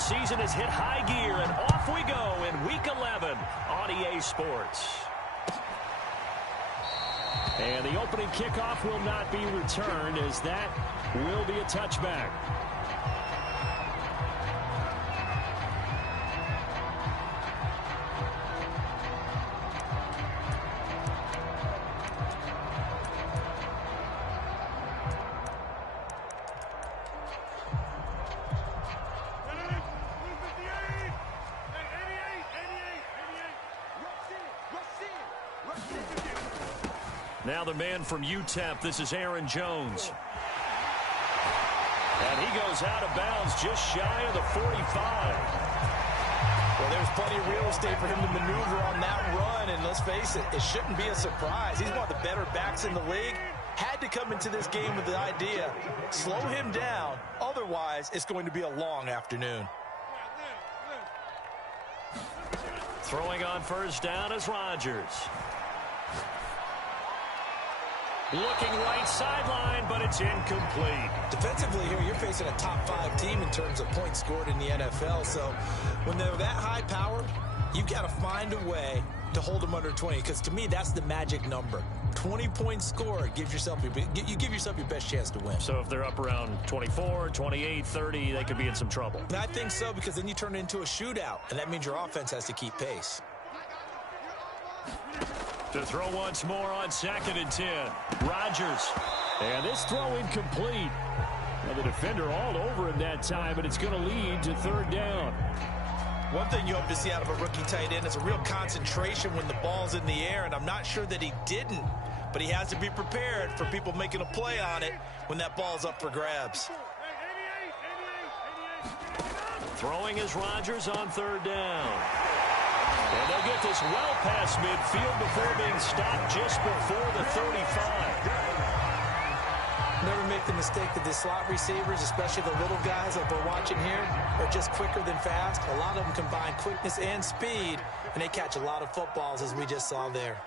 season has hit high gear, and off we go in Week 11 on EA Sports. And the opening kickoff will not be returned, as that will be a touchback. Now the man from UTEP, this is Aaron Jones. And he goes out of bounds just shy of the 45. Well, there's plenty of real estate for him to maneuver on that run, and let's face it, it shouldn't be a surprise. He's one of the better backs in the league. Had to come into this game with the idea, slow him down, otherwise it's going to be a long afternoon. Throwing on first down is Rodgers. Looking right sideline, but it's incomplete. Defensively here, you're facing a top 5 team in terms of points scored in the NFL. So when they're that high powered, you've got to find a way to hold them under 20. Because to me, that's the magic number. 20 points scored gives yourself you give yourself your best chance to win. So if they're up around 24, 28, 30, they could be in some trouble. And I think so, because then you turn it into a shootout, and that means your offense has to keep pace. To throw once more on 2nd and 10. Rodgers. And this throw incomplete. Well, the defender all over him that time, but it's going to lead to 3rd down. One thing you hope to see out of a rookie tight end is a real concentration when the ball's in the air, and I'm not sure that he didn't, but he has to be prepared for people making a play on it when that ball's up for grabs. Throwing is Rodgers on 3rd down. And they'll get this well past midfield before being stopped just before the 35. Never make the mistake that the slot receivers, especially the little guys like we're watching here, are just quicker than fast. A lot of them combine quickness and speed, and they catch a lot of footballs, as we just saw there.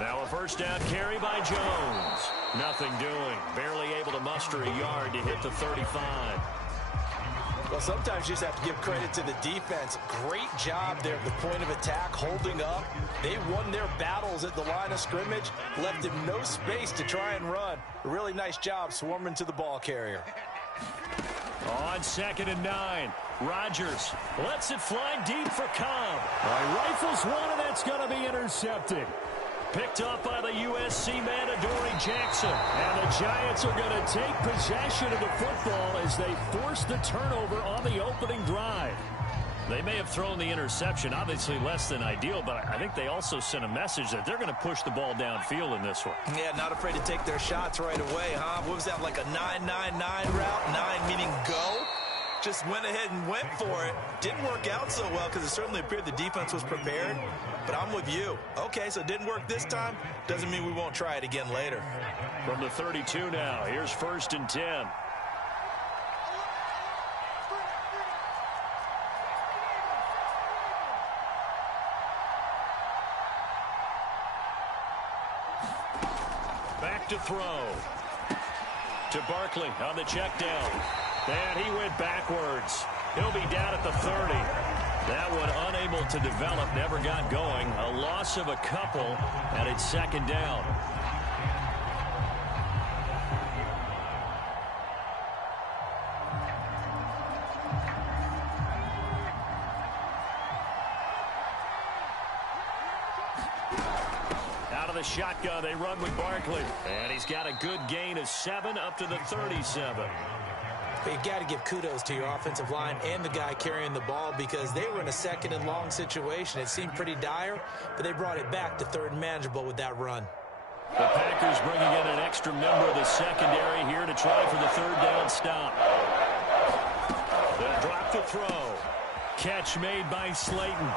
Now a first down carry by Jones. Nothing doing. Barely able to muster a yard to hit the 35. Well, sometimes you just have to give credit to the defense. Great job there at the point of attack, holding up. They won their battles at the line of scrimmage, left him no space to try and run. A really nice job swarming to the ball carrier. On 2nd and 9, Rodgers lets it fly deep for Cobb. Rifles one, and that's going to be intercepted. Picked up by the USC man, Adoree Jackson. And the Giants are going to take possession of the football as they force the turnover on the opening drive. They may have thrown the interception, obviously less than ideal, but I think they also sent a message that they're going to push the ball downfield in this one. Yeah, not afraid to take their shots right away, huh? What was that, like a 9-9-9 route? 9 meaning go? Just went ahead and went for it. Didn't work out so well because it certainly appeared the defense was prepared. But I'm with you. Okay, so it didn't work this time. Doesn't mean we won't try it again later. From the 32 now, here's 1st and 10. Back to throw. To Barkley on the check down. And he went backwards. He'll be down at the 30. That one unable to develop, never got going. A loss of a couple, and it's 2nd down. Out of the shotgun, they run with Barkley. And he's got a good gain of 7 up to the 37. But you've got to give kudos to your offensive line and the guy carrying the ball, because they were in a 2nd and long situation. It seemed pretty dire, but they brought it back to 3rd and manageable with that run. The Packers bringing in an extra member of the secondary here to try for the 3rd down stop. They'll drop to throw. Catch made by Slayton.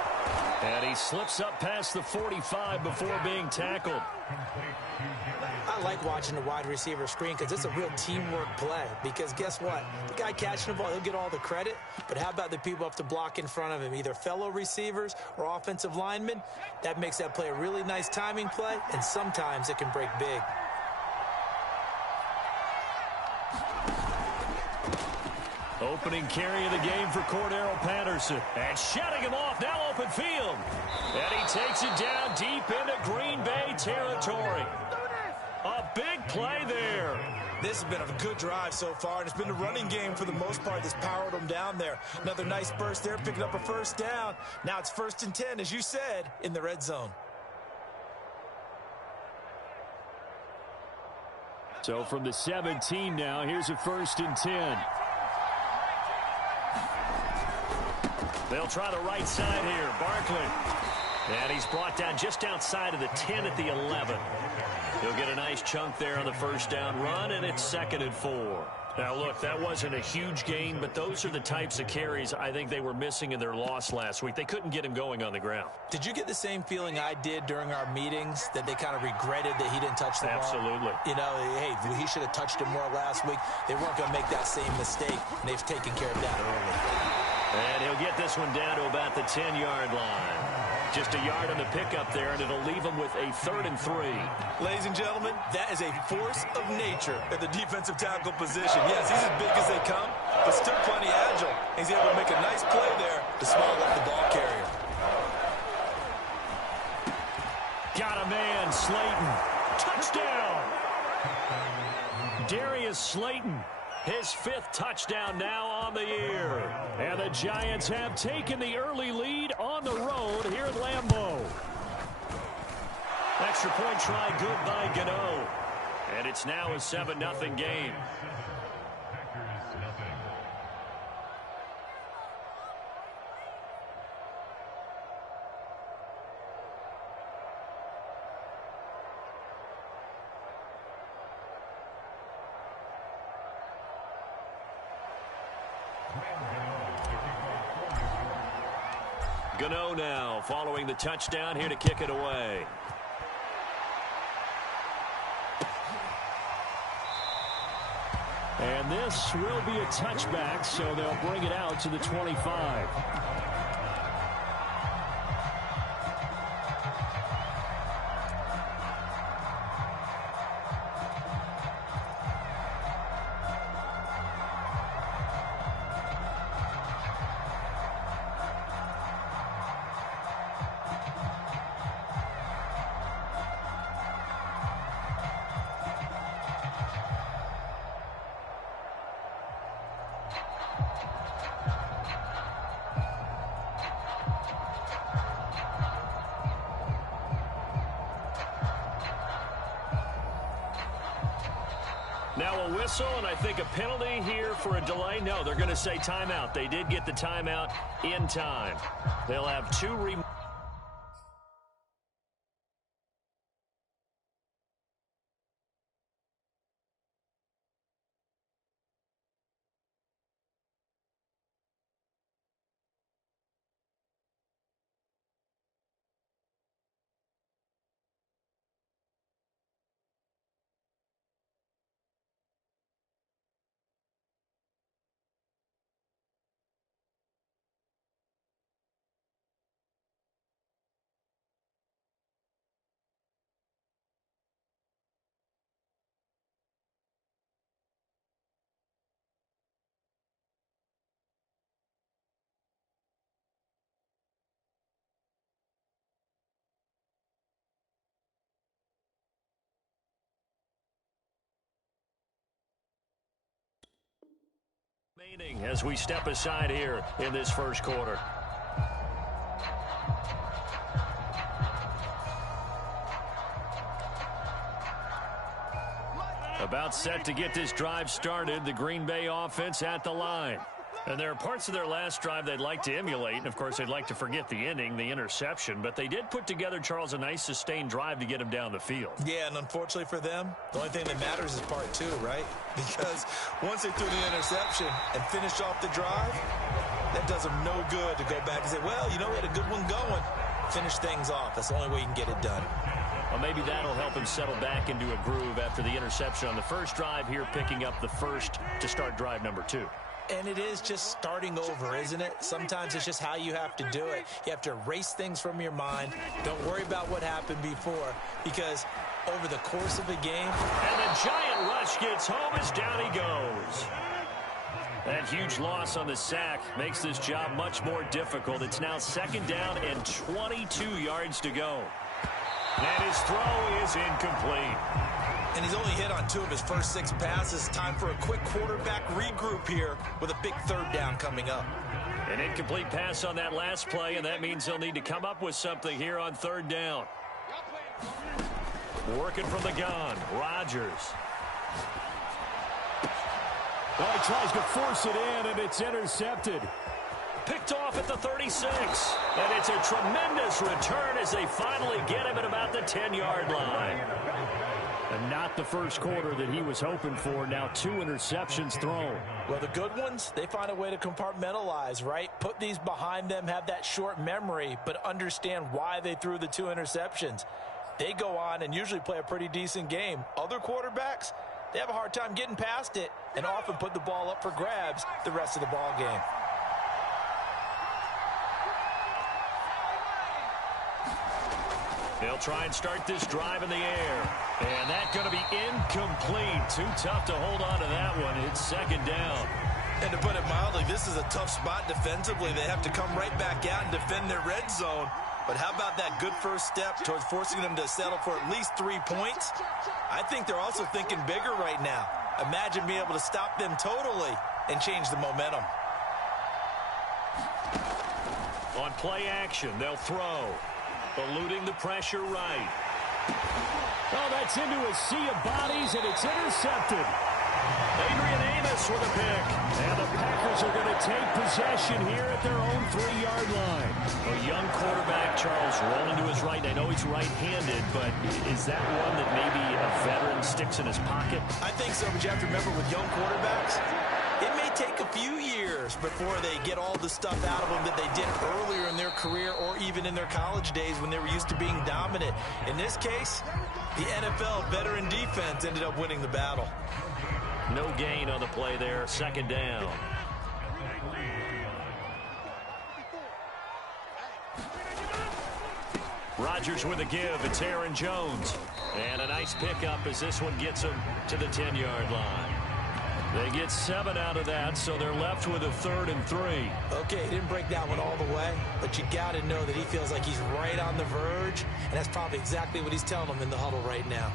And he slips up past the 45 before being tackled. I like watching the wide receiver screen because it's a real teamwork play. Because guess what? The guy catching the ball, he'll get all the credit. But how about the people up to block in front of him, either fellow receivers or offensive linemen? That makes that play a really nice timing play, and sometimes it can break big. Opening carry of the game for Cordero Patterson. And shutting him off, now open field. And he takes it down deep into Green Bay territory. A big play there. This has been a good drive so far, and it's been the running game for the most part that's powered them down there. Another nice burst there, picking up a first down. Now it's 1st and 10, as you said, in the red zone. So from the 17 now, here's a 1st and 10. They'll try the right side here. Barkley. And he's brought down just outside of the 10 at the 11. He'll get a nice chunk there on the first down run, and it's 2nd and 4. Now, look, that wasn't a huge gain, but those are the types of carries I think they were missing in their loss last week. They couldn't get him going on the ground. Did you get the same feeling I did during our meetings, that they kind of regretted that he didn't touch the ball? Absolutely. You know, hey, he should have touched it more last week. They weren't going to make that same mistake, and they've taken care of that early. And he'll get this one down to about the 10-yard line. Just a yard on the pickup there, and it'll leave him with a 3rd and 3. Ladies and gentlemen, that is a force of nature at the defensive tackle position. Yes, he's as big as they come, but still plenty agile. He's able to make a nice play there to small up the ball carrier. Got a man, Slayton. Touchdown! Darius Slayton. His 5th touchdown now on the year. And the Giants have taken the early lead on the road here at Lambeau. Extra point try good by Gano. And it's now a 7-0 game. Gano now following the touchdown here to kick it away. And this will be a touchback, so they'll bring it out to the 25. Now a whistle, and I think a penalty here for a delay. No, they're going to say timeout. They did get the timeout in time. They'll have 2 remaining as we step aside here in this first quarter. About set to get this drive started, the Green Bay offense at the line. And there are parts of their last drive they'd like to emulate, and of course they'd like to forget the ending, the interception, but they did put together, Charles, a nice sustained drive to get them down the field. Yeah, and unfortunately for them, the only thing that matters is part 2, right? Because once they threw the interception and finished off the drive, that does them no good to go back and say, well, you know, we had a good one going. Finish things off. That's the only way you can get it done. Well, maybe that'll help him settle back into a groove after the interception on the first drive here, picking up the first to start drive number 2. And it is just starting over, isn't it? Sometimes it's just how you have to do it. You have to erase things from your mind. Don't worry about what happened before, because over the course of a game... And the giant rush gets home as down he goes. That huge loss on the sack makes this job much more difficult. It's now 2nd down and 22 yards to go. And his throw is incomplete. And he's only hit on 2 of his first 6 passes. Time for a quick quarterback regroup here with a big 3rd down coming up. An incomplete pass on that last play, and that means they'll need to come up with something here on 3rd down. Working from the gun, Rodgers. Oh, he tries to force it in, and it's intercepted. Picked off at the 36. And it's a tremendous return as they finally get him at about the 10-yard line. And not the first quarter that he was hoping for. Now 2 interceptions thrown. Well, the good ones, they find a way to compartmentalize, right? Put these behind them, have that short memory, but understand why they threw the 2 interceptions. They go on and usually play a pretty decent game. Other quarterbacks, they have a hard time getting past it and often put the ball up for grabs the rest of the ball game. They'll try and start this drive in the air. And that's going to be incomplete. Too tough to hold on to that one. It's 2nd down. And to put it mildly, this is a tough spot defensively. They have to come right back out and defend their red zone. But how about that good first step towards forcing them to settle for at least 3 points? I think they're also thinking bigger right now. Imagine being able to stop them totally and change the momentum. On play action, they'll throw. Eluding the pressure right. Oh, that's into a sea of bodies, and it's intercepted. Adrian Amos with a pick. And the Packers are going to take possession here at their own 3-yard line. A young quarterback, Charles, rolling to his right. I know he's right-handed, but is that one that maybe a veteran sticks in his pocket? I think so, but you have to remember with young quarterbacks, it may take a few years before they get all the stuff out of them that they did earlier in their career or even in their college days when they were used to being dominant. In this case, the NFL veteran defense ended up winning the battle. No gain on the play there. 2nd down. Rodgers with a give. It's Aaron Jones. And a nice pickup as this one gets him to the 10-yard line. They get 7 out of that, so they're left with a 3rd and 3. Okay, he didn't break that one all the way, but you got to know that he feels like he's right on the verge, and that's probably exactly what he's telling them in the huddle right now.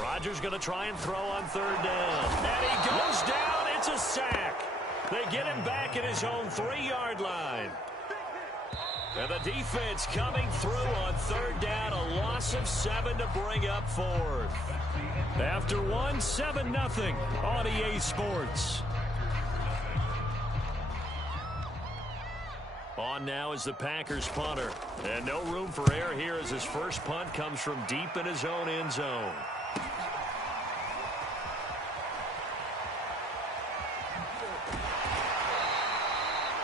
Rodgers going to try and throw on 3rd down. And he goes down. It's a sack. They get him back at his own 3-yard line. And the defense coming through on 3rd down. A loss of 7 to bring up 4th. After 1, 7-0 on EA Sports. On now is the Packers punter. And no room for error here as his first punt comes from deep in his own end zone.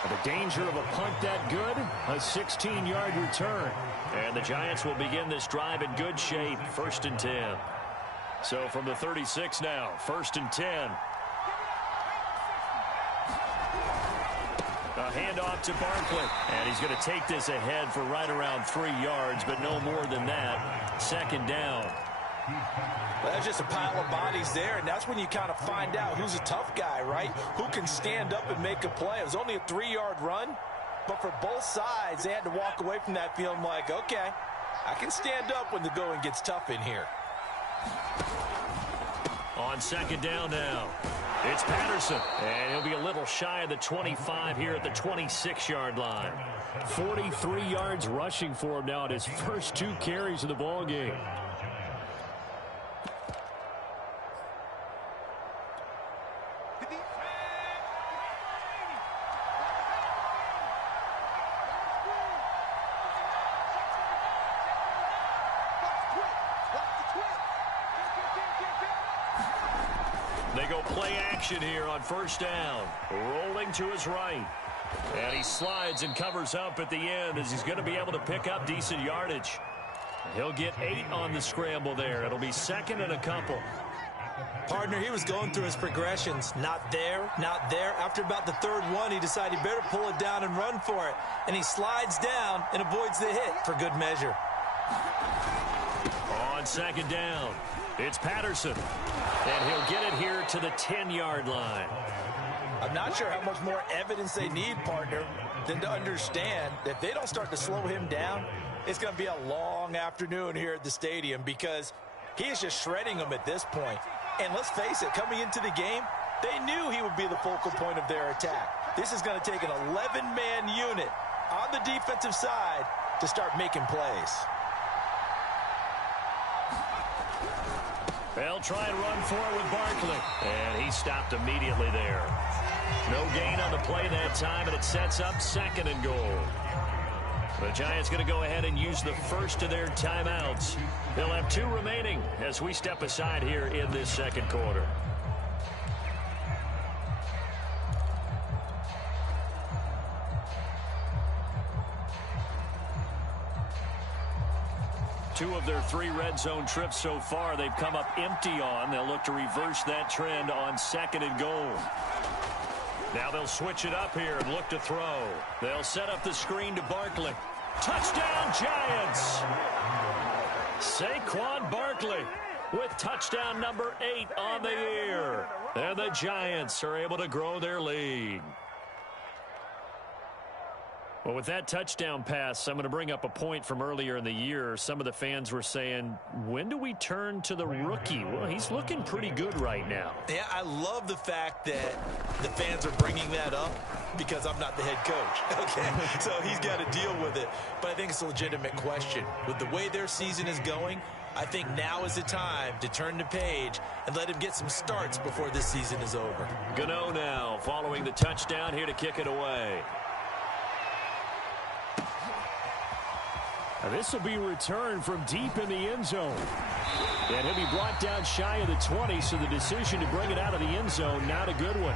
The danger of a punt that good, a 16-yard return. And the Giants will begin this drive in good shape, 1st and 10. So from the 36 now, 1st and 10. A handoff to Barkley. And he's going to take this ahead for right around 3 yards, but no more than that. 2nd down. Well, that's just a pile of bodies there, and that's when you kind of find out who's a tough guy, right? Who can stand up and make a play. It was only a 3-yard run, but for both sides, they had to walk away from that feeling like, okay, I can stand up when the going gets tough in here. On 2nd down now, it's Patterson, and he'll be a little shy of the 25 here at the 26-yard line. 43 yards rushing for him now at his first 2 carries of the ball game. They go play action here on 1st down. Rolling to his right. And he slides and covers up at the end as he's going to be able to pick up decent yardage. He'll get 8 on the scramble there. It'll be 2nd and a couple. Partner, he was going through his progressions. Not there, not there. After about the third one, he decided he better pull it down and run for it. And he slides down and avoids the hit for good measure. On second down, it's Patterson. And he'll get it here to the 10-yard line. I'm not sure how much more evidence they need, partner, than to understand that if they don't start to slow him down, it's going to be a long afternoon here at the stadium because he is just shredding them at this point. And let's face it, coming into the game, they knew he would be the focal point of their attack. This is going to take an 11-man unit on the defensive side to start making plays. They'll try and run for it with Barkley. And he stopped immediately there. No gain on the play that time, and it sets up second and goal. The Giants going to go ahead and use the first of their timeouts. They'll have 2 remaining as we step aside here in this second quarter. Two of their 3 red zone trips so far, they've come up empty on. They'll look to reverse that trend on second and goal. Now they'll switch it up here and look to throw. They'll set up the screen to Barkley. Touchdown, Giants! Saquon Barkley with touchdown number 8 on the year. And the Giants are able to grow their lead. Well, with that touchdown pass, I'm going to bring up a point from earlier in the year. Some of the fans were saying, when do we turn to the rookie? Well, he's looking pretty good right now. Yeah, I love the fact that the fans are bringing that up because I'm not the head coach. Okay, so he's got to deal with it. But I think it's a legitimate question. With the way their season is going, I think now is the time to turn the page and let him get some starts before this season is over. Gano now following the touchdown here to kick it away. This will be returned from deep in the end zone. And he'll be brought down shy of the 20, so the decision to bring it out of the end zone, not a good one.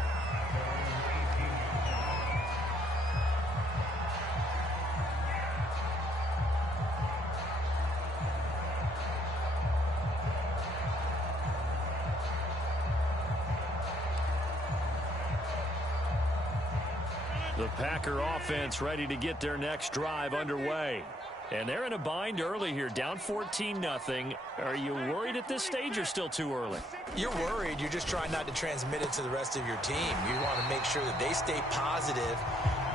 The Packer offense ready to get their next drive underway. And they're in a bind early here, down 14-0. Are you worried at this stage or still too early? You're worried. You're just trying not to transmit it to the rest of your team. You want to make sure that they stay positive.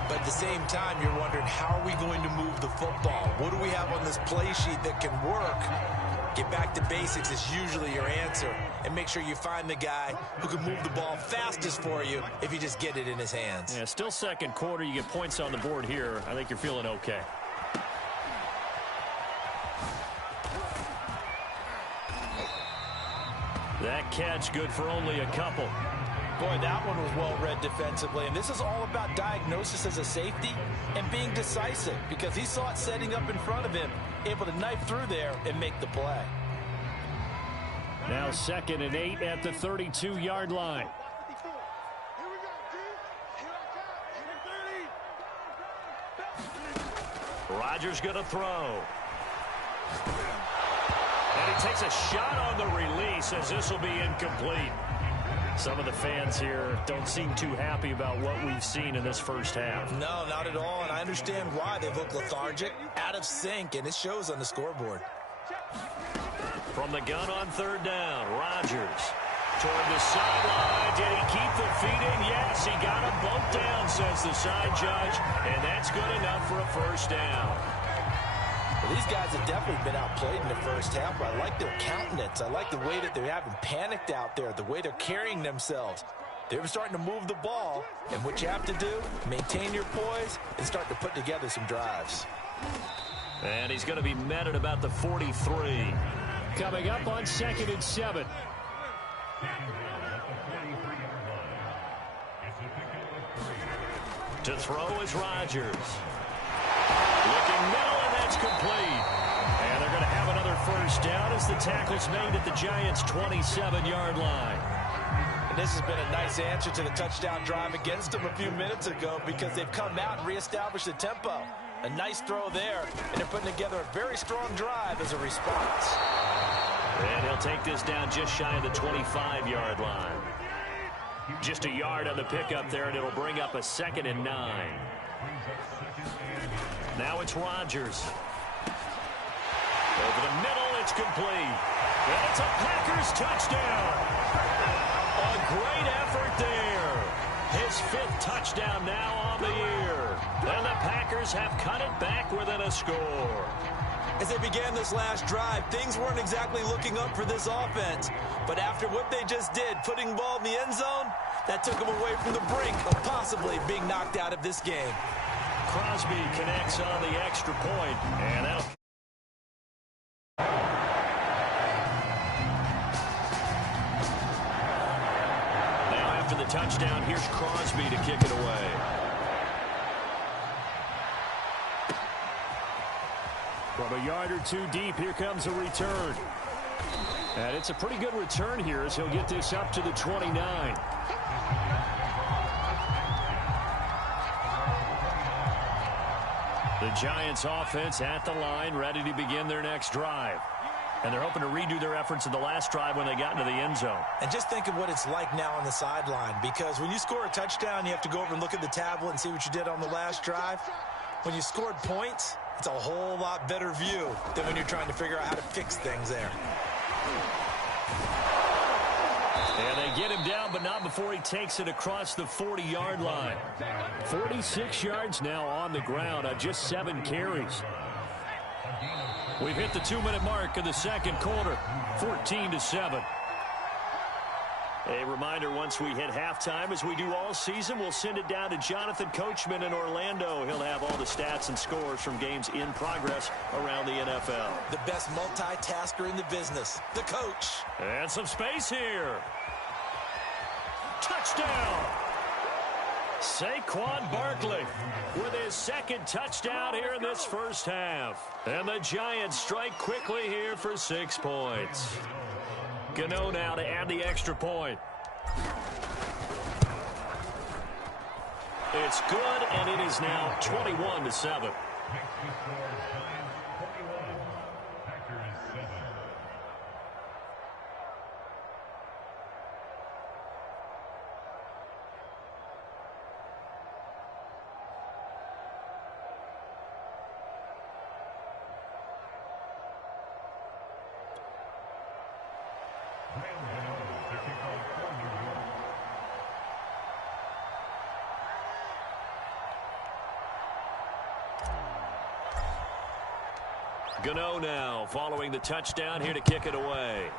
But at the same time, you're wondering, how are we going to move the football? What do we have on this play sheet that can work? Get back to basics is usually your answer. And make sure you find the guy who can move the ball fastest for you if you just get it in his hands. Yeah, still second quarter. You get points on the board here. I think you're feeling okay. That catch good for only a couple. Boy, that one was well read defensively. And this is all about diagnosis as a safety and being decisive because he saw it setting up in front of him, able to knife through there and make the play. Now 2nd and 8 at the 32-yard line. Rodgers going to throw. And he takes a shot on the release as this will be incomplete. Some of the fans here don't seem too happy about what we've seen in this first half. No, not at all, and I understand why. They look lethargic, out of sync, and it shows on the scoreboard. From the gun on 3rd down, Rodgers toward the sideline. Did he keep the feet in? Yes, he got them both down, says the side judge, and that's good enough for a first down. Well, these guys have definitely been outplayed in the first half, but I like their countenance. I like the way that they haven't panicked out there, the way they're carrying themselves. They're starting to move the ball, and what you have to do, maintain your poise and start to put together some drives. And he's going to be met at about the 43. Coming up on 2nd and 7. To throw is Rodgers. Looking middle, and that's complete. And they're going to have another first down as the tackle's made at the Giants' 27-yard line. And this has been a nice answer to the touchdown drive against them a few minutes ago because they've come out and reestablished the tempo. A nice throw there, and they're putting together a very strong drive as a response. And he'll take this down just shy of the 25-yard line. Just a yard on the pickup there, and it'll bring up a 2nd and 9. Now it's Rodgers. Over the middle, it's complete. And it's a Packers touchdown. A great effort there. His 5th touchdown now on the year. And the Packers have cut it back within a score. As they began this last drive, things weren't exactly looking up for this offense. But after what they just did, putting the ball in the end zone, that took them away from the brink of possibly being knocked out of this game. Crosby connects on the extra point, and that'll... Now after the touchdown, here's Crosby to kick it away. From a yard or two deep, here comes a return. And it's a pretty good return here as he'll get this up to the 29. The Giants offense at the line, ready to begin their next drive. And they're hoping to redo their efforts in the last drive when they got into the end zone. And just think of what it's like now on the sideline, because when you score a touchdown, you have to go over and look at the tablet and see what you did on the last drive. When you scored points, it's a whole lot better view than when you're trying to figure out how to fix things there. And they get him down, but not before he takes it across the 40-yard line. 46 yards now on the ground on just 7 carries. We've hit the 2-minute mark of the second quarter, 14-7. A reminder, once we hit halftime, as we do all season, we'll send it down to Jonathan Coachman in Orlando. He'll have all the stats and scores from games in progress around the NFL. The best multitasker in the business, the coach. And some space here. Touchdown! Saquon Barkley with his 2nd touchdown here in this first half. And the Giants strike quickly here for 6 points. Gano now to add the extra point. It's good, and it is now 21-7. Gano now following the touchdown here to kick it away.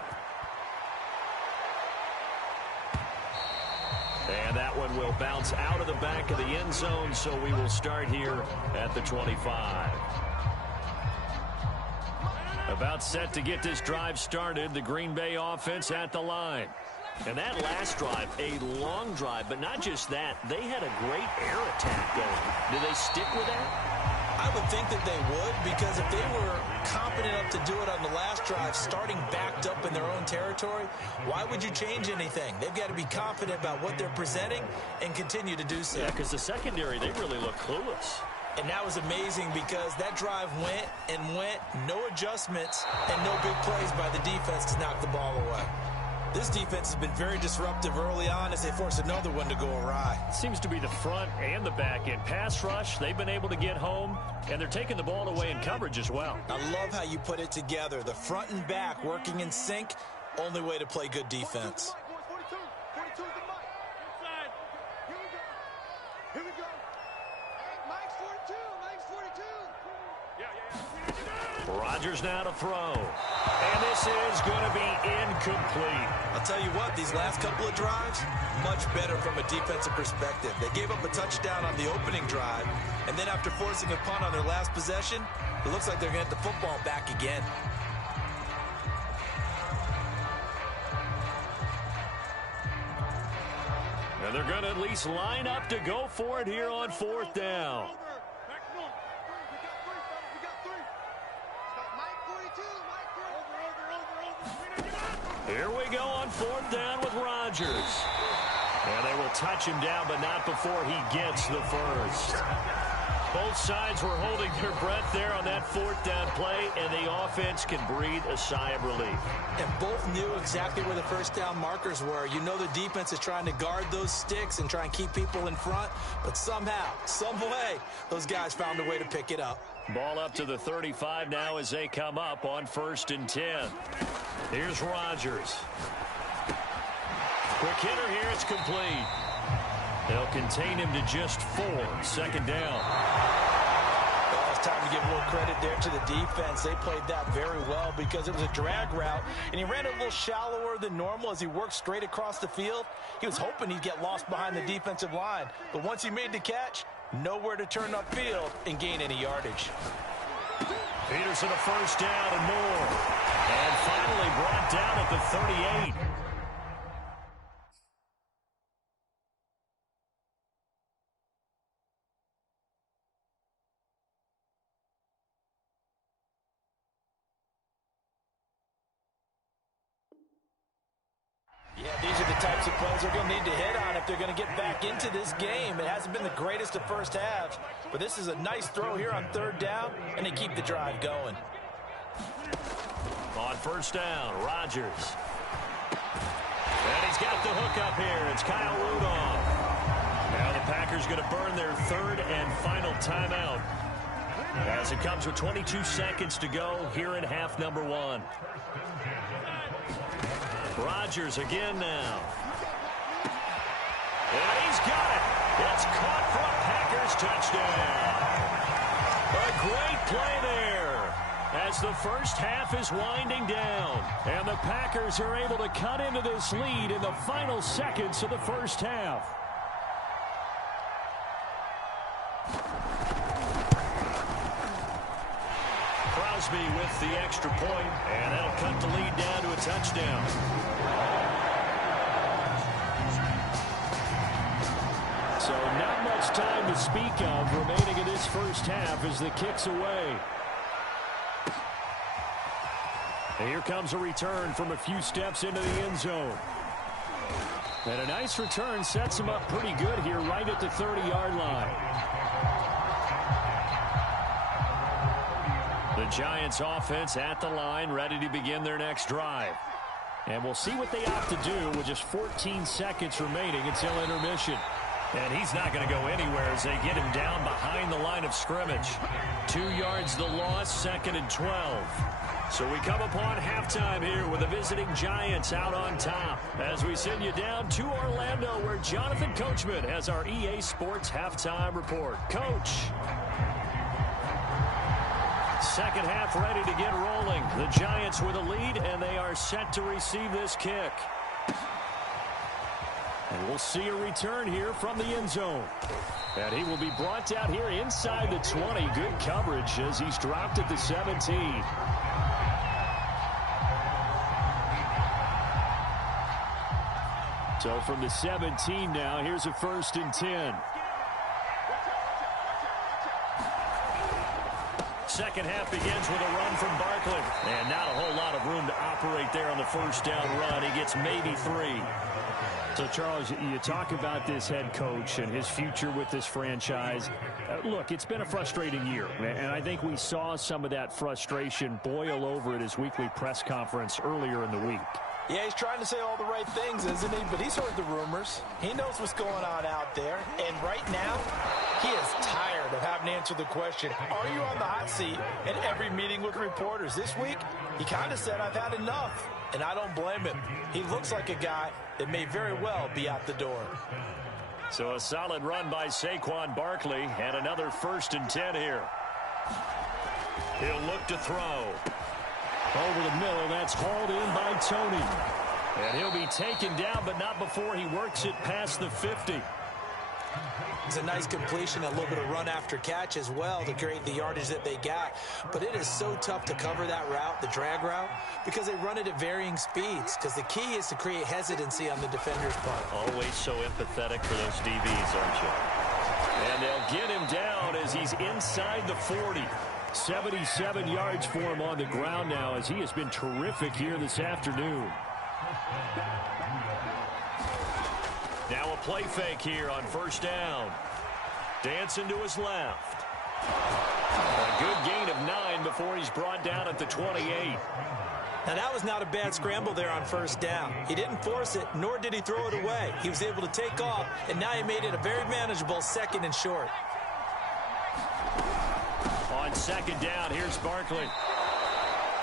And that one will bounce out of the back of the end zone, so we will start here at the 25. About set to get this drive started, the Green Bay offense at the line. And that last drive, a long drive, but not just that, they had a great air attack going. Do they stick with that? I would think that they would, because if they were confident enough to do it on the last drive, starting backed up in their own territory, why would you change anything? They've got to be confident about what they're presenting and continue to do so. Yeah, because the secondary, they really look clueless. And that was amazing because that drive went and went, no adjustments, and no big plays by the defense to knock the ball away. This defense has been very disruptive early on as they force another one to go awry. Seems to be the front and the back end. Pass rush, they've been able to get home, and they're taking the ball away in coverage as well. I love how you put it together. The front and back working in sync, only way to play good defense. Rodgers now to throw. And this is going to be incomplete. I'll tell you what, these last couple of drives, much better from a defensive perspective. They gave up a touchdown on the opening drive, and then after forcing a punt on their last possession, it looks like they're going to get the football back again. And they're going to at least line up to go for it here on 4th down. Here we go on 4th down with Rodgers. And they will touch him down, but not before he gets the first. Both sides were holding their breath there on that fourth down play, and the offense can breathe a sigh of relief. And both knew exactly where the first down markers were. You know the defense is trying to guard those sticks and try and keep people in front, but somehow, some way, those guys found a way to pick it up. Ball up to the 35 now as they come up on 1st and 10. Here's Rodgers. Quick hitter here, it's complete. They'll contain him to just 4. 2nd down. Well, it's time to give a little credit there to the defense. They played that very well because it was a drag route, and he ran a little shallower than normal as he worked straight across the field. He was hoping he'd get lost behind the defensive line, but once he made the catch, nowhere to turn upfield and gain any yardage. Peterson a 1st down and more. And finally brought down at the 38. Yeah, these are the types of plays they're going to need to hit on if they're going to get back into this game. It hasn't been the greatest of first halves, but this is a nice throw here on 3rd down, and they keep the drive going. On 1st down, Rodgers. And he's got the hook up here. It's Kyle Rudolph. Now the Packers going to burn their 3rd and final timeout as it comes with 22 seconds to go here in half number 1. Rodgers again now. And he's got it. It's caught for a Packers touchdown. A great play there as the first half is winding down. And the Packers are able to cut into this lead in the final seconds of the first half. Crosby with the extra point, and that'll cut the lead down to a touchdown. So not much time to speak of remaining in this first half as the kick's away. And here comes a return from a few steps into the end zone. And a nice return sets him up pretty good here right at the 30-yard line. The Giants offense at the line, ready to begin their next drive. And we'll see what they opt to do with just 14 seconds remaining until intermission. And he's not going to go anywhere as they get him down behind the line of scrimmage. 2 yards the loss, 2nd and 12. So we come upon halftime here with the visiting Giants out on top as we send you down to Orlando where Jonathan Coachman has our EA Sports halftime report. Coach. Second half ready to get rolling. The Giants with a lead, and they are set to receive this kick. And we'll see a return here from the end zone. And he will be brought down here inside the 20. Good coverage as he's dropped at the 17. So from the 17 now, here's a 1st and 10. Second half begins with a run from Barkley. And not a whole lot of room to operate there on the first down run. He gets maybe 3. So, Charles, you talk about this head coach and his future with this franchise. Look, it's been a frustrating year, and I think we saw some of that frustration boil over at his weekly press conference earlier in the week. Yeah, he's trying to say all the right things, isn't he? But he's heard the rumors. He knows what's going on out there. And right now, he is tired of having to answer the question, are you on the hot seat in every meeting with reporters? This week, he kind of said, I've had enough. And I don't blame him. He looks like a guy that may very well be out the door. So a solid run by Saquon Barkley and another 1st and 10 here. He'll look to throw. Over the middle, that's hauled in by Tony. And he'll be taken down, but not before he works it past the 50. It's a nice completion, a little bit of run after catch as well to create the yardage that they got. But it is so tough to cover that route, the drag route, because they run it at varying speeds. Because the key is to create hesitancy on the defender's part. Always so empathetic for those DBs, aren't you? And they'll get him down as he's inside the 40. 77 yards for him on the ground now as he has been terrific here this afternoon. Now a play fake here on 1st down. Dancing to his left. A good gain of 9 before he's brought down at the 28. Now, that was not a bad scramble there on first down. He didn't force it, nor did he throw it away. He was able to take off, and now he made it a very manageable 2nd and short. On 2nd down, here's Barkley.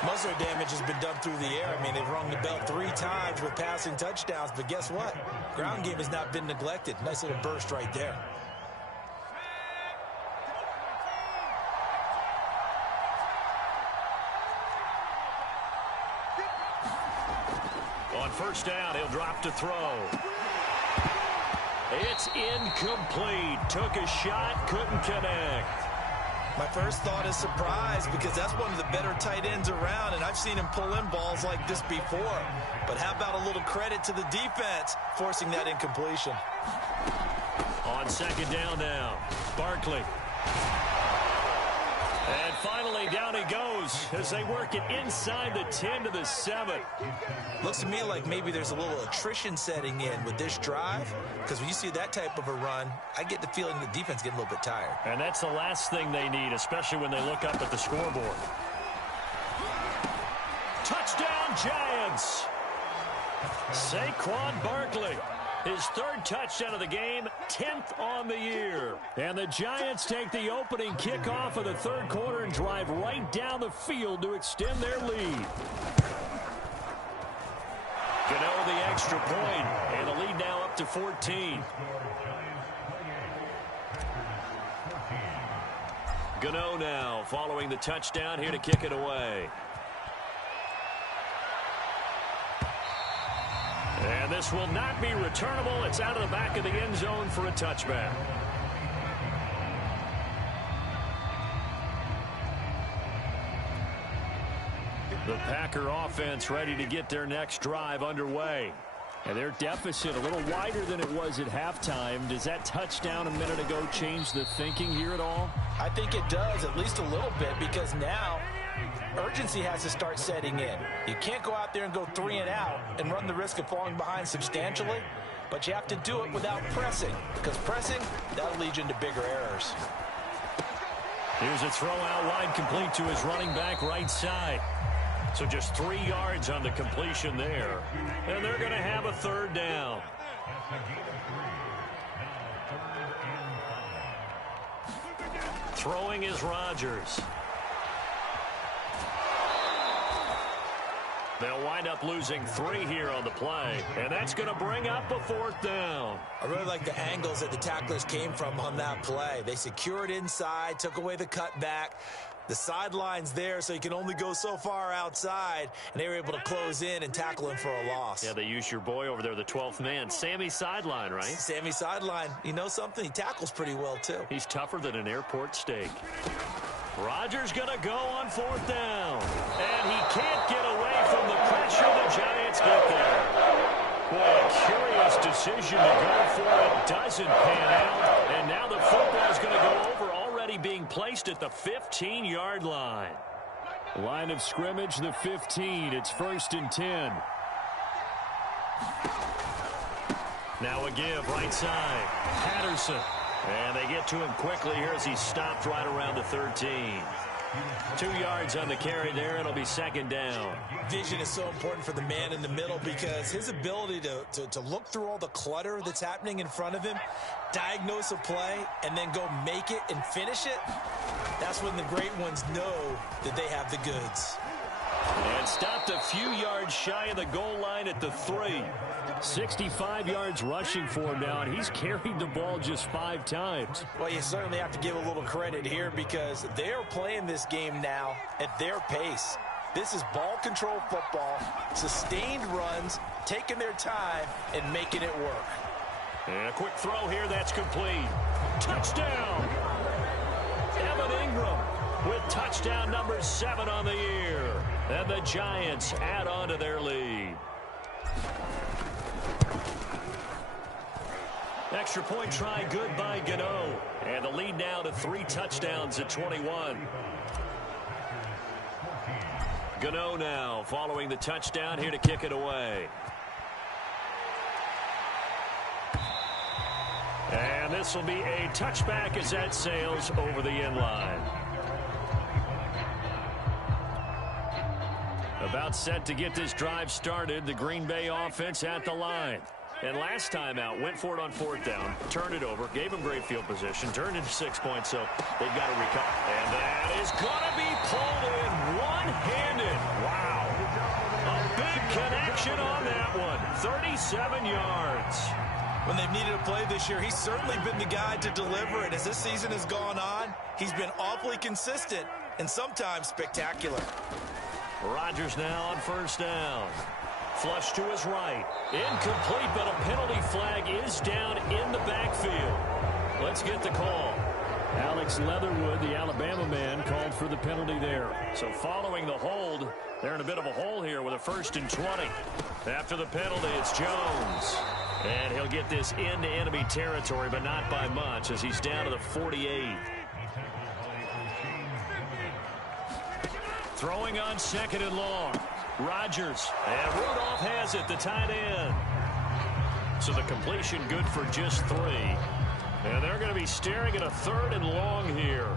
Most of their damage has been done through the air. I mean, they've rung the bell 3 times with passing touchdowns, but guess what? Ground game has not been neglected. Nice little burst right there. On first down, he'll drop to throw. It's incomplete. Took a shot, couldn't connect. My first thought is surprise, because that's one of the better tight ends around, and I've seen him pull in balls like this before. But how about a little credit to the defense forcing that incompletion? On 2nd down now, Barkley. And finally, down he goes as they work it inside the 10 to the 7. Looks to me like maybe there's a little attrition setting in with this drive, because when you see that type of a run, I get the feeling the defense getting a little bit tired. And that's the last thing they need, especially when they look up at the scoreboard. Touchdown, Giants! Saquon Barkley. His 3rd touchdown of the game, 10th on the year. And the Giants take the opening kickoff of the 3rd quarter and drive right down the field to extend their lead. Gano the extra point, and the lead now up to 14. Gano now following the touchdown here to kick it away. And this will not be returnable. It's out of the back of the end zone for a touchback. The Packer offense ready to get their next drive underway. And their deficit a little wider than it was at halftime. Does that touchdown a minute ago change the thinking here at all? I think it does, at least a little bit, because now urgency has to start setting in. You can't go out there and go 3 and out and run the risk of falling behind substantially, but you have to do it without pressing, because pressing, that'll lead you into bigger errors. Here's a throw out wide, complete to his running back right side. So just 3 yards on the completion there. And they're going to have a 3rd down. Throwing is Rodgers. They'll wind up losing 3 here on the play, and that's going to bring up a 4th down. I really like the angles that the tacklers came from on that play. They secured inside, took away the cutback. The sideline's there, so you can only go so far outside, and they were able to close in and tackle him for a loss. Yeah, they used your boy over there, the 12th man, Sammy Sideline, right? Sammy Sideline. You know something? He tackles pretty well, too. He's tougher than an airport steak. Rodgers going to go on 4th down, and he can't get away from the pressure. The Giants get there. Boy, a curious decision to go for it. Doesn't pan out, and now the football is going to go over, already being placed at the 15-yard line. Line of scrimmage, the 15. It's 1st and 10. Now a give right side. Patterson. And they get to him quickly here as he stopped right around the 13. 2 yards on the carry there. It'll be 2nd down. Vision is so important for the man in the middle, because his ability to look through all the clutter that's happening in front of him, diagnose a play, and then go make it and finish it, that's when the great ones know that they have the goods. And stopped a few yards shy of the goal line at the 3. 65 yards rushing for him now, and he's carried the ball just 5 times. Well, you certainly have to give a little credit here, because they're playing this game now at their pace. This is ball control football, sustained runs, taking their time, and making it work. And a quick throw here, that's complete. Touchdown! Evan Ingram with touchdown number 7 on the year. And the Giants add on to their lead. Extra point try good by Gano. And the lead now to 3 touchdowns at 21. Gano now following the touchdown here to kick it away. And this will be a touchback as that sails over the end line. About set to get this drive started. The Green Bay offense at the line. And last time out, went for it on fourth down, turned it over, gave them great field position, turned into 6 points, so they've got to recover. And that is going to be pulled in one-handed. Wow. A big connection on that one. 37 yards. When they've needed a play this year, he's certainly been the guy to deliver it. As this season has gone on, he's been awfully consistent and sometimes spectacular. Rodgers now on first down. Flush to his right. Incomplete, but a penalty flag is down in the backfield. Let's get the call. Alex Leatherwood, the Alabama man, called for the penalty there. So following the hold, they're in a bit of a hole here with a 1st and 20. After the penalty, it's Jones. And he'll get this into enemy territory, but not by much, as he's down to the 48. Throwing on 2nd and long. Rodgers. And Rudolph has it, the tight end. So the completion good for just 3. And they're going to be staring at a 3rd and long here.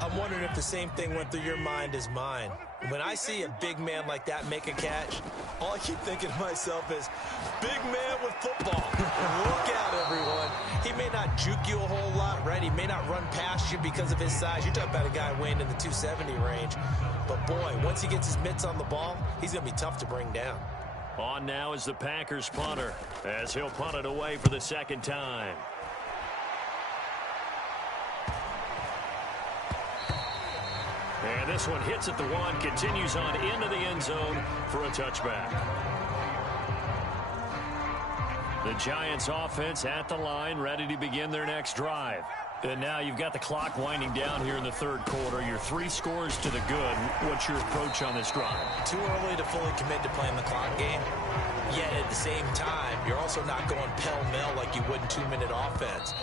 I'm wondering if the same thing went through your mind as mine. When I see a big man like that make a catch, all I keep thinking to myself is, big man with football. Look out, everyone. He may not juke you a whole lot, right? He may not run past you because of his size. You're talking about a guy weighing in the 270 range. But, boy, once he gets his mitts on the ball, he's going to be tough to bring down. On now is the Packers punter, as he'll punt it away for the 2nd time. And this one hits at the 1, continues on into the end zone for a touchback. The Giants offense at the line, ready to begin their next drive. And now you've got the clock winding down here in the 3rd quarter. You're 3 scores to the good. What's your approach on this drive? Too early to fully commit to playing the clock game. Yet at the same time, you're also not going pell-mell like you would in 2-minute offense.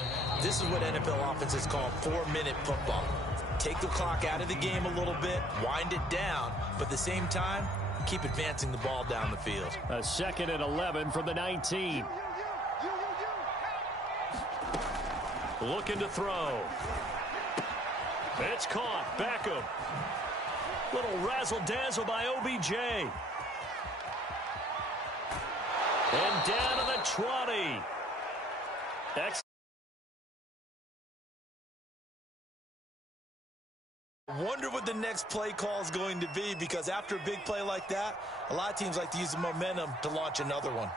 This is what NFL offenses call 4-minute football. Take the clock out of the game a little bit, wind it down, but at the same time, keep advancing the ball down the field. A 2nd and 11 from the 19. Looking to throw. It's caught. Beckham. Little razzle-dazzle by OBJ. And down to the 20. Wonder what the next play call is going to be, because after a big play like that, a lot of teams like to use the momentum to launch another one.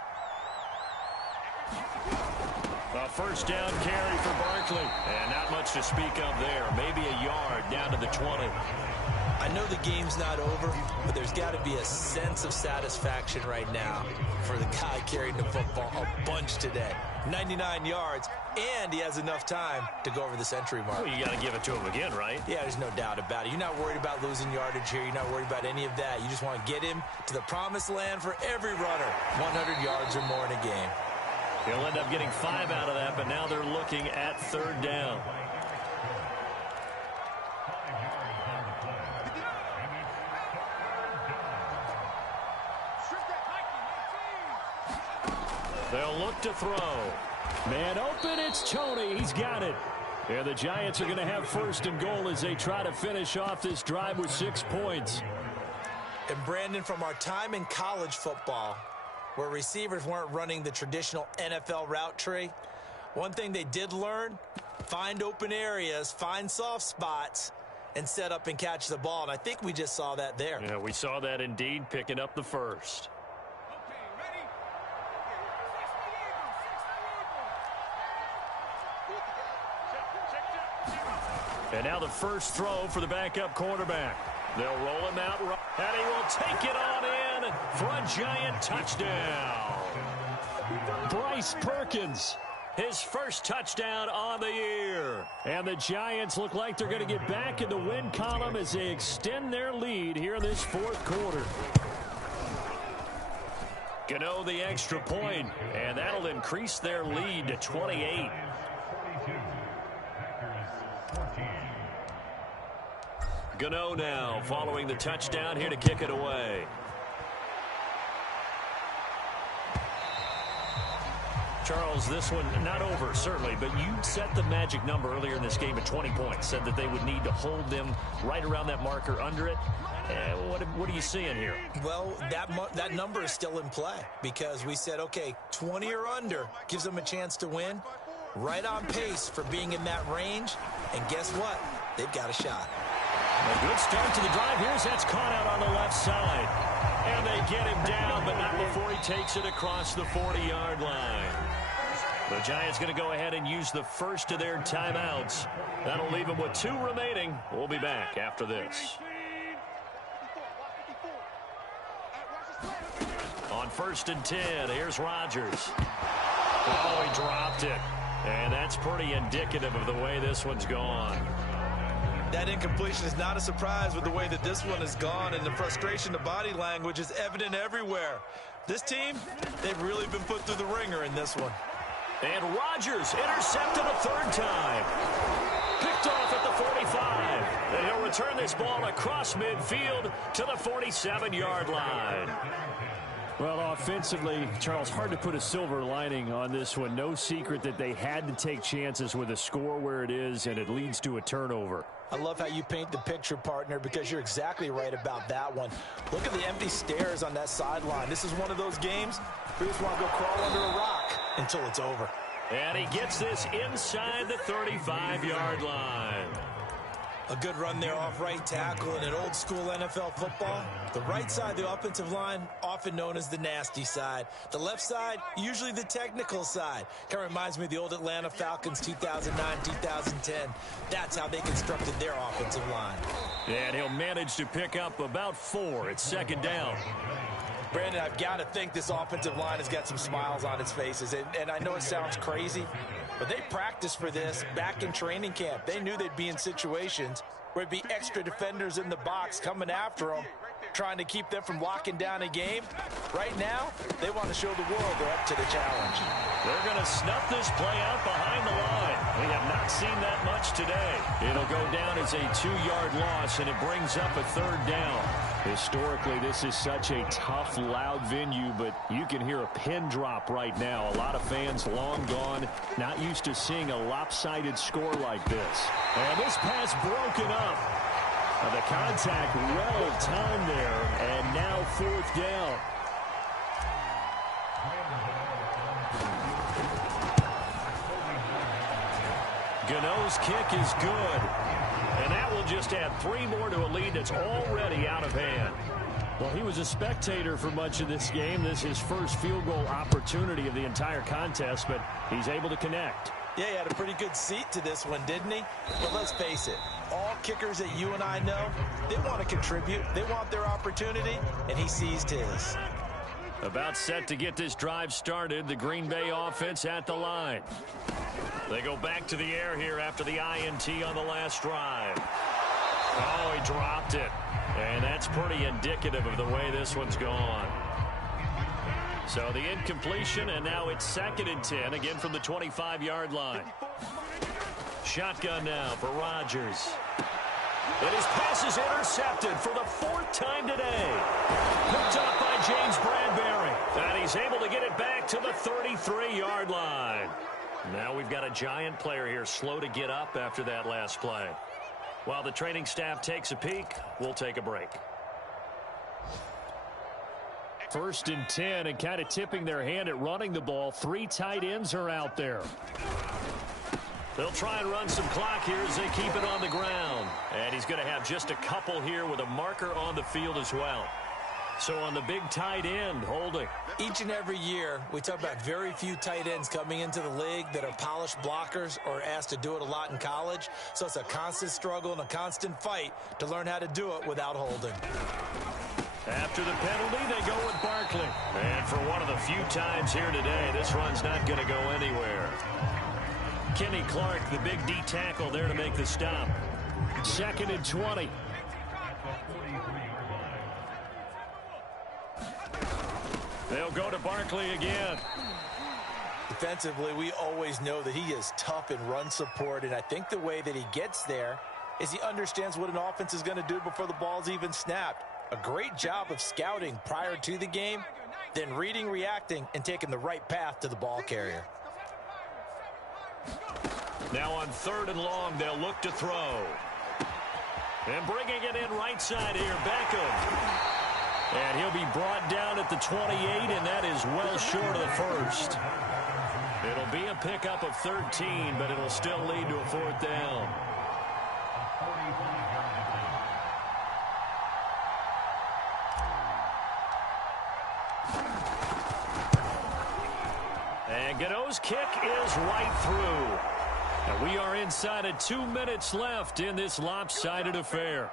A 1st down carry for Barkley. And not much to speak of there. Maybe a yard down to the 20. I know the game's not over, but there's got to be a sense of satisfaction right now for the guy carrying the football a bunch today. 99 yards, and he has enough time to go over the century mark. Well, you got to give it to him again, right? Yeah, there's no doubt about it. You're not worried about losing yardage here. You're not worried about any of that. You just want to get him to the promised land for every runner. 100 yards or more in a game. He'll end up getting 5 out of that, but now they're looking at 3rd down. They'll look to throw. Man open, it's Tony. He's got it. And the Giants are going to have 1st and goal as they try to finish off this drive with 6 points. And Brandon, from our time in college football, where receivers weren't running the traditional NFL route tree, one thing they did learn, find open areas, find soft spots, and set up and catch the ball. And I think we just saw that there. Yeah, we saw that indeed, picking up the 1st. And now the first throw for the backup quarterback. They'll roll him out, and he will take it on in for a Giant touchdown. Bryce Perkins, his first touchdown on the year. And the Giants look like they're going to get back in the win column as they extend their lead here in this 4th quarter. Gano the extra point, and that'll increase their lead to 28. Gano now following the touchdown here to kick it away. Charles, this one not over, certainly, but you set the magic number earlier in this game at 20 points, said that they would need to hold them right around that marker under it. What are you seeing here? Well, that number is still in play because we said, okay, 20 or under gives them a chance to win. Right on pace for being in that range. And guess what? They've got a shot. A good start to the drive. That's caught out on the left side. And they get him down, but not before he takes it across the 40-yard line. The Giants going to go ahead and use the first of their timeouts. That'll leave them with 2 remaining. We'll be back after this. On 1st and 10, here's Rodgers. Oh, he dropped it. And that's pretty indicative of the way this one's gone. That incompletion is not a surprise with the way that this one has gone, and the frustration, the body language is evident everywhere. This team, they've really been put through the ringer in this one. And Rodgers intercepted a 3rd time. Picked off at the 45. And he'll return this ball across midfield to the 47-yard line. Well, offensively, Charles, hard to put a silver lining on this one. No secret that they had to take chances with a score where it is, and it leads to a turnover. I love how you paint the picture, partner, because you're exactly right about that one. Look at the empty stairs on that sideline. This is one of those games where you just want to go crawl under a rock until it's over. And he gets this inside the 35-yard line. A good run there off right tackle in an old-school NFL football. The right side, the offensive line, often known as the nasty side. The left side, usually the technical side. Kind of reminds me of the old Atlanta Falcons 2009-2010. That's how they constructed their offensive line. And he'll manage to pick up about 4. It's 2nd down. Brandon, I've got to think this offensive line has got some smiles on its faces. And I know it sounds crazy, but they practiced for this back in training camp. They knew they'd be in situations where it'd be extra defenders in the box coming after them, trying to keep them from locking down a game. Right now, they want to show the world they're up to the challenge. They're going to snuff this play out behind the line. We have not seen that much today. It'll go down as a 2-yard loss, and it brings up a 3rd down. Historically, this is such a tough, loud venue, but you can hear a pin drop right now. A lot of fans long gone, not used to seeing a lopsided score like this. And this pass broken up. The contact well timed there, and now 4th down. Gano's kick is good. And that will just add 3 more to a lead that's already out of hand. Well, he was a spectator for much of this game. This is his first field goal opportunity of the entire contest, but he's able to connect. Yeah, he had a pretty good seat to this one, didn't he? But let's face it, all kickers that you and I know, they want to contribute. They want their opportunity, and he seized his. About set to get this drive started, the Green Bay offense at the line. They go back to the air here after the INT on the last drive. Oh, he dropped it. And that's pretty indicative of the way this one's gone. So the incompletion, and now it's 2nd and 10, again from the 25-yard line. Shotgun now for Rodgers. And his pass is intercepted for the 4th time today. Picked up by James Bradbury. And he's able to get it back to the 33-yard line. Now we've got a Giant player here slow to get up after that last play. While the training staff takes a peek, we'll take a break. 1st and 10, and kind of tipping their hand at running the ball. 3 tight ends are out there. They'll try and run some clock here as they keep it on the ground. And he's going to have just a couple here with a marker on the field as well. So on the big tight end, holding. Each and every year, we talk about very few tight ends coming into the league that are polished blockers or asked to do it a lot in college. So it's a constant struggle and a constant fight to learn how to do it without holding. After the penalty, they go with Barkley. And for one of the few times here today, this run's not going to go anywhere. Kenny Clark, the big D tackle there to make the stop. 2nd and 20. They'll go to Barkley again. Defensively, we always know that he is tough in run support, and I think the way that he gets there is he understands what an offense is going to do before the ball's even snapped. A great job of scouting prior to the game, then reading, reacting, and taking the right path to the ball carrier. Now on 3rd and long, they'll look to throw. And bringing it in right side here, Beckham. And he'll be brought down at the 28, and that is well short of the first. It'll be a pickup of 13, but it'll still lead to a 4th down. And Gano's kick is right through. And we are inside of 2 minutes left in this lopsided affair.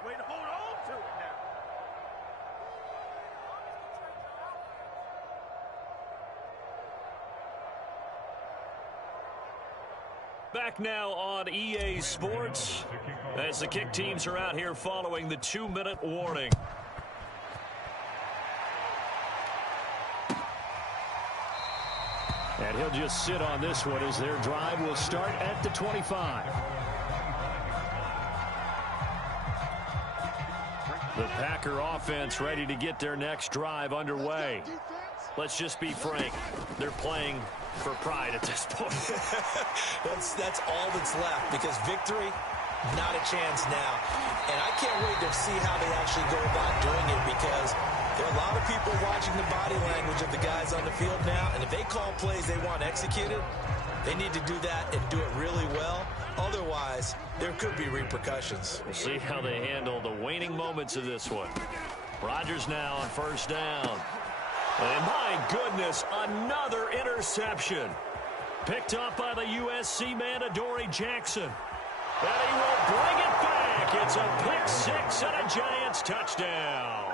Back now on EA Sports as the kick teams are out here following the 2-minute warning. And he'll just sit on this one as their drive will start at the 25. The Packer offense ready to get their next drive underway. Let's just be frank. They're playing for pride at this point. that's all that's left, because victory, not a chance now. And I can't wait to see how they actually go about doing it, because there are a lot of people watching the body language of the guys on the field now, and if they call plays they want executed, they need to do that and do it really well. Otherwise, there could be repercussions. We'll see how they handle the waning moments of this one. Rodgers now on 1st down. And my goodness, another interception. Picked up by the USC man, Adoree Jackson. And he will bring it back. It's a pick 6 and a Giants touchdown.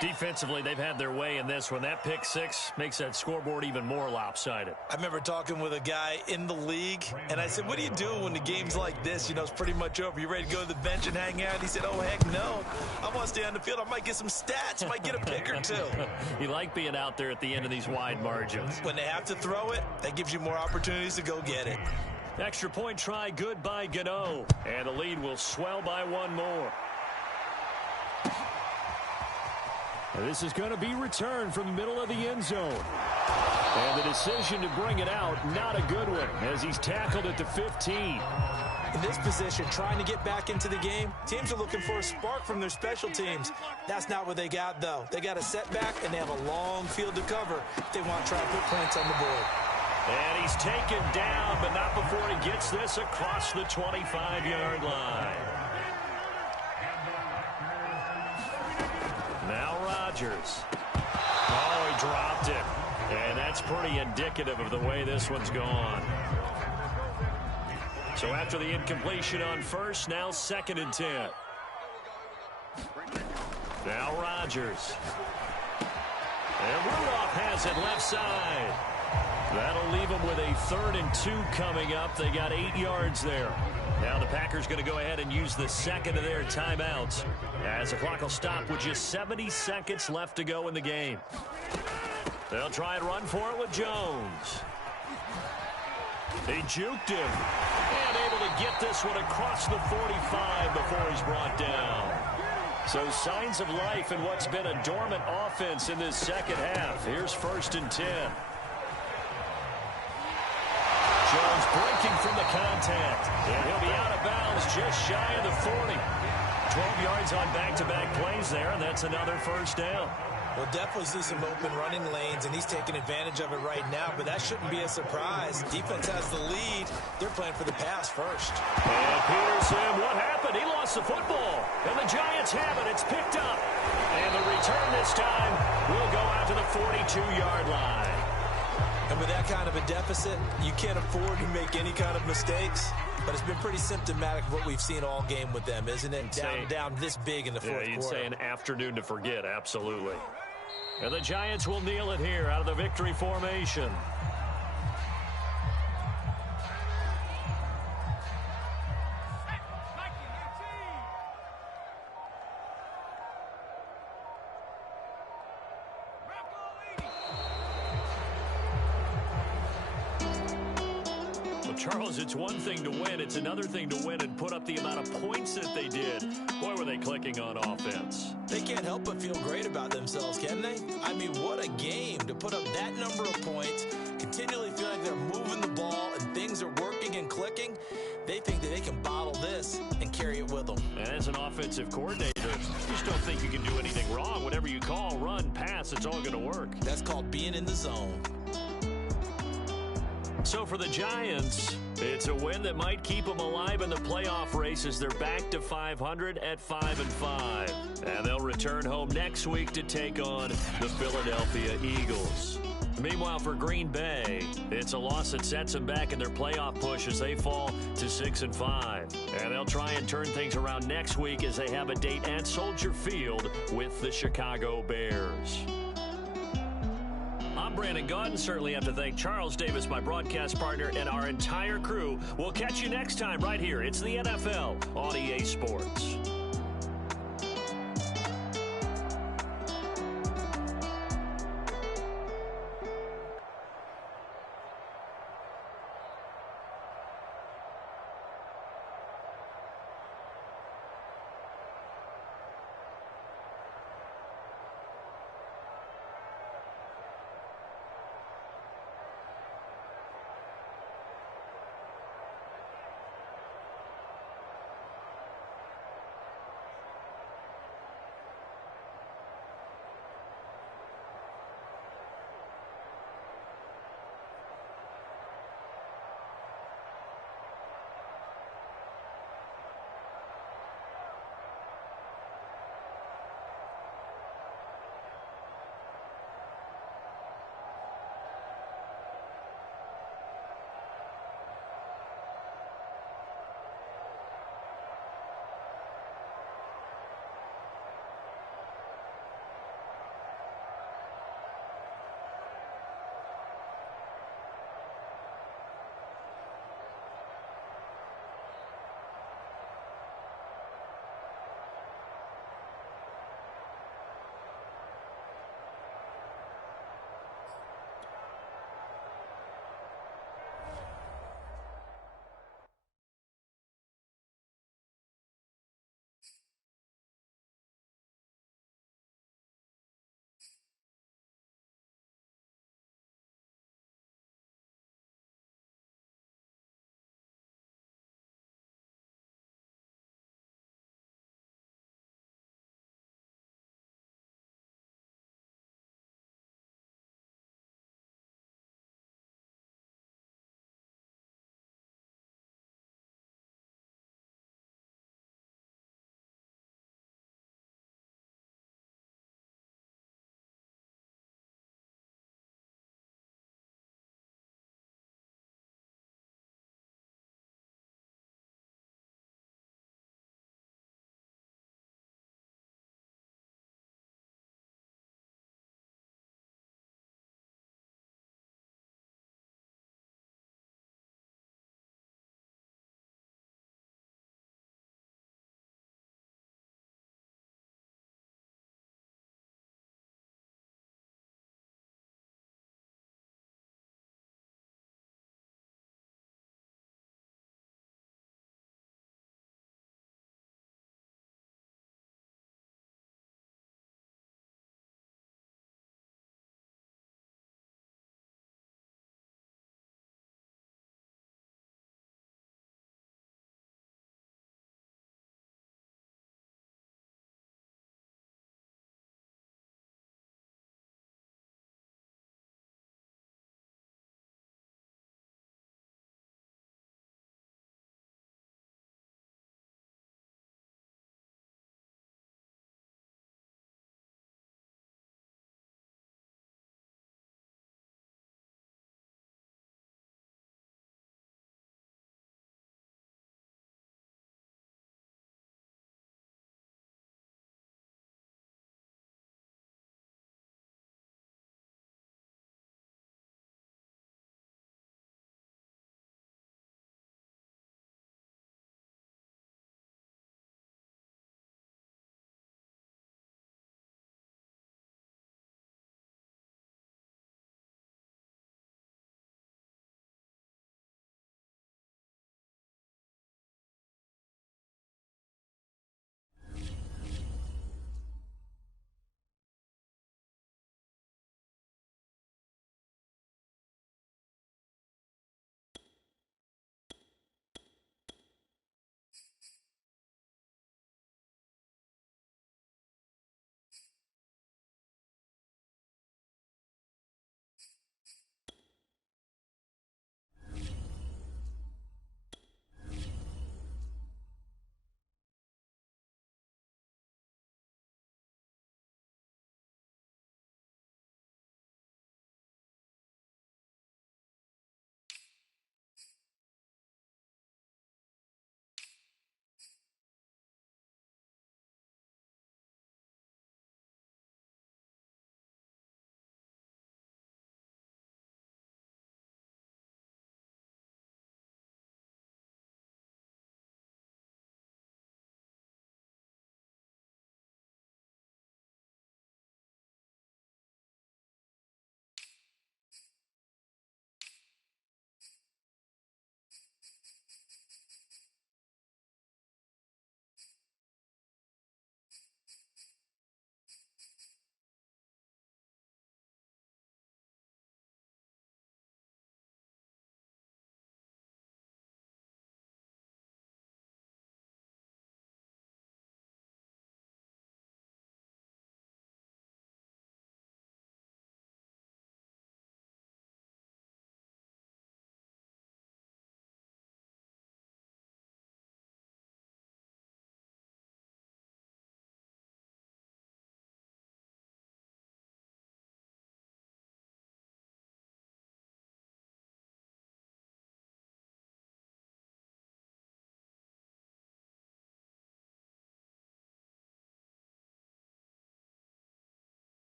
Defensively, they've had their way in this one. That pick 6 makes that scoreboard even more lopsided. I remember talking with a guy in the league, and I said, what do you do when the game's like this? You know, it's pretty much over. You ready to go to the bench and hang out? He said, oh, heck no. I want to stay on the field. I might get some stats. Might get a pick or two. You like being out there at the end of these wide margins. When they have to throw it, that gives you more opportunities to go get it. Extra point try good by Gano. And the lead will swell by 1 more. This is going to be returned from the middle of the end zone. And the decision to bring it out, not a good one, as he's tackled at the 15. In this position, trying to get back into the game, teams are looking for a spark from their special teams. That's not what they got, though. They got a setback, and they have a long field to cover if they want to try to put points on the board. And he's taken down, but not before he gets this across the 25-yard line. Now Rodgers. Oh, he dropped it. And that's pretty indicative of the way this one's gone. So after the incompletion on 1st, now 2nd and 10. Now Rodgers. And Rudolph has it left side. That'll leave them with a 3rd and 2 coming up. They got 8 yards there. Now the Packers going to go ahead and use the 2nd of their timeouts, as the clock will stop with just 70 seconds left to go in the game. They'll try and run for it with Jones. He juked him. And able to get this one across the 45 before he's brought down. So signs of life in what's been a dormant offense in this second half. Here's 1st and 10. Jones breaking from the contact. And he'll be out of bounds just shy of the 40. 12 yards on back-to-back plays there, and that's another 1st down. We'll definitely see some open running lanes, and he's taking advantage of it right now, but that shouldn't be a surprise. Defense has the lead. They're playing for the pass first. And Peterson, what happened? He lost the football. And the Giants have it. It's picked up. And the return this time will go out to the 42-yard line. And with that kind of a deficit, you can't afford to make any kind of mistakes. But it's been pretty symptomatic of what we've seen all game with them, isn't it? Down this big in the fourth quarter. You'd say an afternoon to forget, absolutely. And the Giants will kneel it here out of the victory formation. Well, Charles, it's one thing to win. It's another thing to win and put up the amount of points that they did. Boy, were they clicking on offense. They can't help but feel great about themselves, can they? I mean, what a game to put up that number of points, continually feel like they're moving the ball and things are working and clicking. They think that they can bottle this and carry it with them. And as an offensive coordinator, you just don't think you can do anything wrong. Whatever you call, run, pass, it's all going to work. That's called being in the zone. So for the Giants, it's a win that might keep them alive in the playoff race as they're back to 500 at 5-5. And they'll return home next week to take on the Philadelphia Eagles. Meanwhile, for Green Bay, it's a loss that sets them back in their playoff push as they fall to 6-5. And they'll try and turn things around next week as they have a date at Soldier Field with the Chicago Bears. I'm Brandon Gaudin. Certainly have to thank Charles Davis, my broadcast partner, and our entire crew. We'll catch you next time right here. It's the NFL on EA Sports.